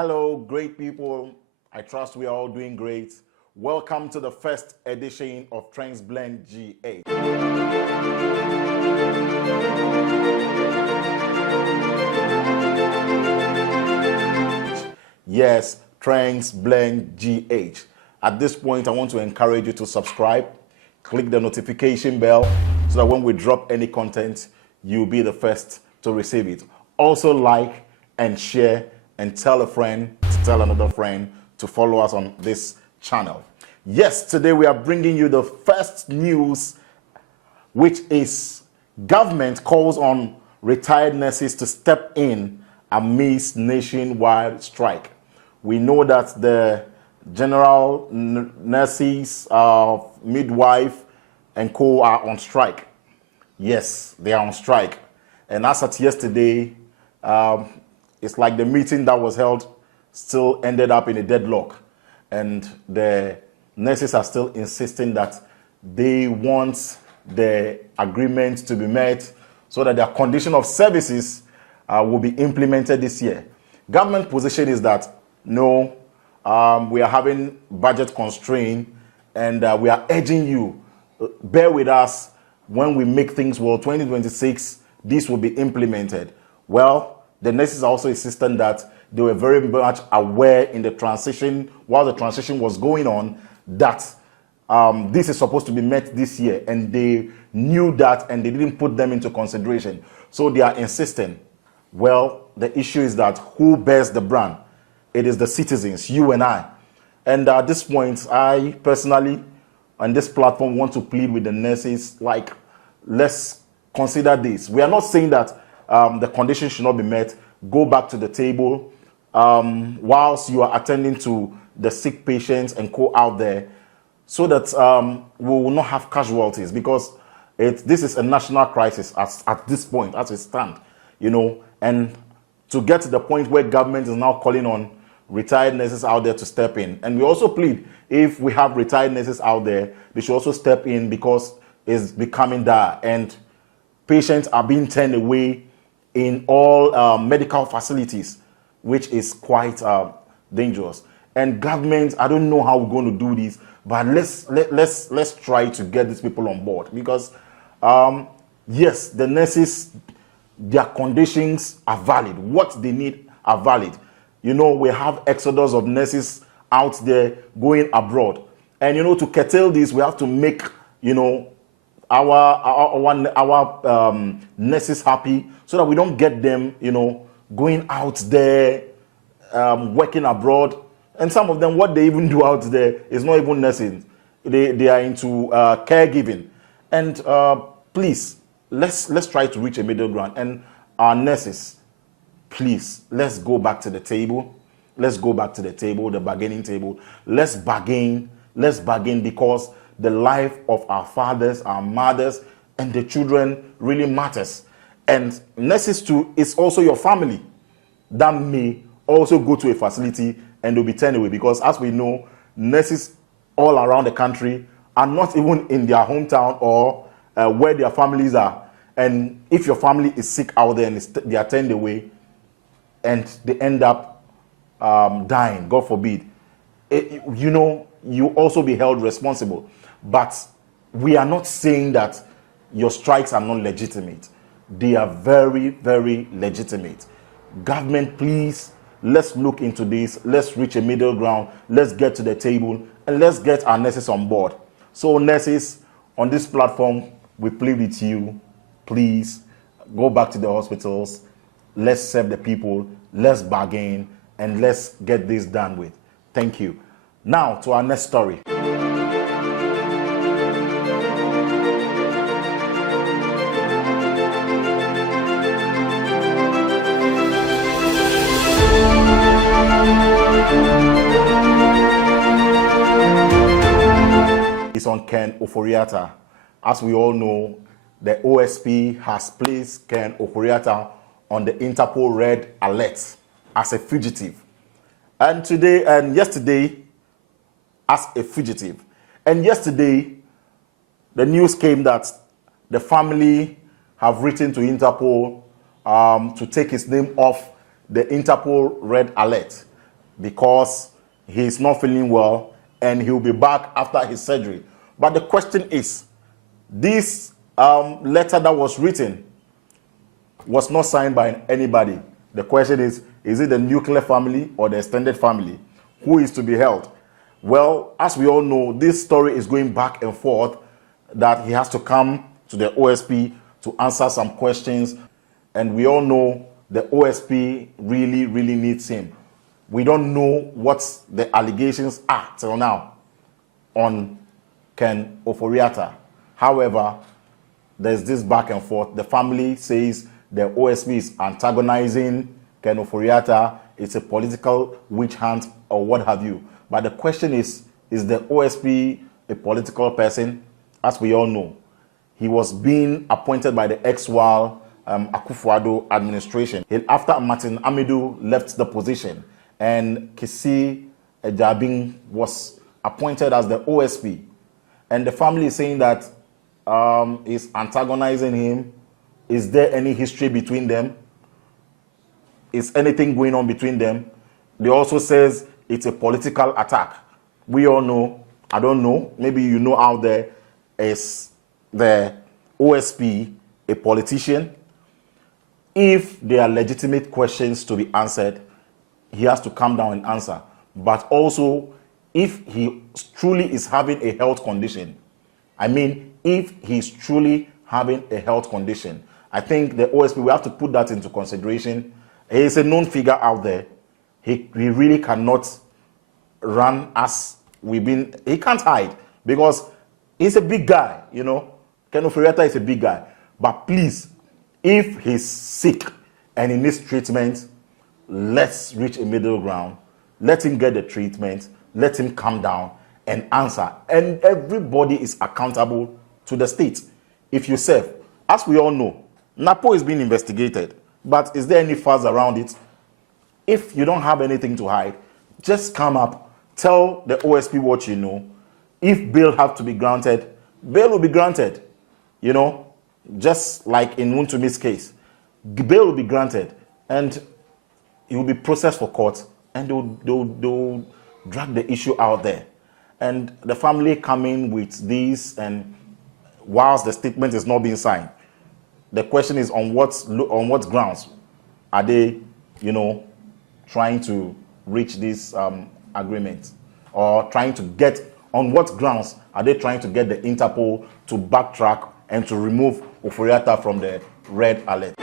Hello, great people. I trust we are all doing great. Welcome to the first edition of Trends Blend G8. Yes, Trends Blend G8. At this point, I want to encourage you to subscribe, click the notification bell so that when we drop any content, you'll be the first to receive it. Also like and share and tell a friend to tell another friend to follow us on this channel. Yes, today we are bringing you the first news, which is government calls on retired nurses to step in amidst nationwide strike. We know that the general nurses, midwife, and co are on strike. Yes, they are on strike. And as at yesterday, it's like the meeting that was held still ended up in a deadlock. And the nurses are still insisting that they want the agreement to be met so that their condition of services will be implemented this year. Government position is that no, we are having budget constraint, and we are urging you, bear with us when we make things well. 2026, this will be implemented. Well, the nurses are also insistent that they were very much aware in the transition, while the transition was going on, that this is supposed to be met this year, and they knew that and they didn't put them into consideration. So they are insisting. Well, the issue is that who bears the brand? It is the citizens, you and I. And at this point, I personally, on this platform, want to plead with the nurses, like, let's consider this. We are not saying that the condition should not be met. Go back to the table whilst you are attending to the sick patients and co out there, so that we will not have casualties, because this is a national crisis at this point, as it stands, you know. And to get to the point where government is now calling on retired nurses out there to step in. And we also plead, if we have retired nurses out there, they should also step in, because it's becoming dire and patients are being turned away in all medical facilities, which is quite dangerous. And government, I don't know how we're going to do this, but let's try to get these people on board, because yes, the nurses, their conditions are valid. What they need are valid. You know, we have exodus of nurses out there going abroad, and you know, to curtail this, we have to make, you know, our nurses happy, so that we don't get them, you know, going out there, working abroad. And some of them, what they even do out there is not even nursing. They are into caregiving. And please, let's try to reach a middle ground. And our nurses, please, let's go back to the table. Let's go back to the table, the bargaining table. Let's bargain, because the life of our fathers, our mothers, and the children really matters. And nurses too is also your family that may also go to a facility and they'll be turned away, because as we know, nurses all around the country are not even in their hometown or where their families are. And if your family is sick out there and they are turned away and they end up dying, God forbid, you know, you also be held responsible. But we are not saying that your strikes are not legitimate. They are very, very legitimate. Government, please, let's look into this. Let's reach a middle ground. Let's get to the table, and let's get our nurses on board. So nurses, on this platform, we plead with you, please go back to the hospitals. Let's serve the people. Let's bargain, and let's get this done with. Thank you. Now to our next story. It's on Ken Ofori. As we all know, the OSP has placed Ken Ofori on the Interpol Red Alert as a fugitive. And today and yesterday as a fugitive. And yesterday, the news came that the family have written to Interpol to take his name off the Interpol Red Alert. because he's not feeling well and he'll be back after his surgery. But the question is, this letter that was written was not signed by anybody. The question is it the nuclear family or the extended family? Who is to be held? Well, as we all know, this story is going back and forth, that he has to come to the OSP to answer some questions. And we all know the OSP really, really needs him. We don't know what the allegations are till now on Ken Ofori. However, there's this back and forth. The family says the OSP is antagonizing Ken Ofori. It's a political witch hunt or what have you. But the question is the OSP a political person? As we all know, he was being appointed by the ex-Wal Akufo-Addo administration. After Martin Amidu left the position and Kisi Ejabin was appointed as the OSP, and the family is saying that is antagonizing him. Is there any history between them? Is anything going on between them? They also says it's a political attack. We all know, I don't know, maybe you know out there, is the OSP a politician? If there are legitimate questions to be answered, he has to come down and answer. But also, if he truly is having a health condition, if he's truly having a health condition, I think the OSP, we have to put that into consideration. He is a known figure out there. He really cannot run as we've been. He can't hide because he's a big guy, you know. Ken Ofori is a big guy. But please, if he's sick and he needs treatment, let's reach a middle ground. Let him get the treatment. Let him calm down and answer. And everybody is accountable to the state. If you serve, as we all know, NAPO is being investigated. But is there any fuss around it? If you don't have anything to hide, just come up, tell the OSP what you know. If bail have to be granted, bail will be granted. You know, just like in Wuntumi's case, bail will be granted and he will be processed for court, and they'll drag the issue out there. And the family coming with this, and whilst the statement is not being signed, the question is on what grounds are they, you know, trying to reach this agreement, or trying to get, on what grounds are they trying to get the Interpol to backtrack and to remove Ofori from the red alert?